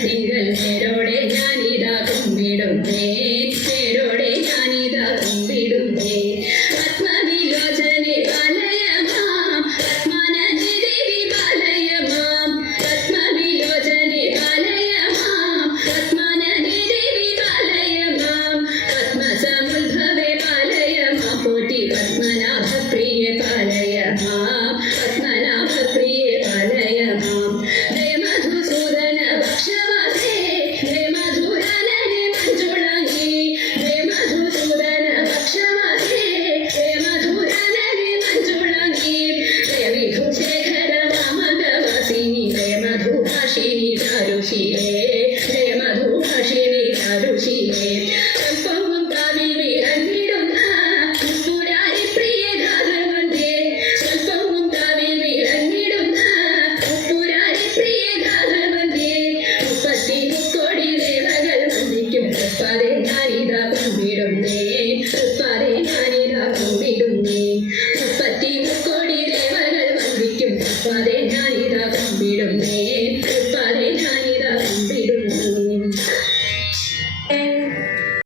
തിങ്കൾ നേരോടെ ഞാനിതാ കുമ്പിടുന്നേ നേരോടെ ഞാനിതാ കുമ്പിടുന്നേ പത്മവിലോചനെ പാലയമാം പത്മനന്ദിദേവി പാലയമാം പത്മവിലോചനെ പാലയമാം പത്മനന്ദിദേവി പാലയമാം പത്മസമുദ്ഭവേ പാലയമാം പോറ്റി പത്മനാഭപ്രിയ പാലയമാം പത്മനാഭപ്രിയ പാലയമാം ജയ മധുസൂദന ഭക്ഷവാസേ ജയ മധുരനരി മഞ്ജുളങ്ങി ജയ മധുസൂദന ഭക്ഷവാസേ ജയ മധുരനരി മഞ്ജുളങ്ങി ജയ വിധുശേഖര മാമകവാസിനി ജയ മധുഭാഷിണി ചാരുശീലേ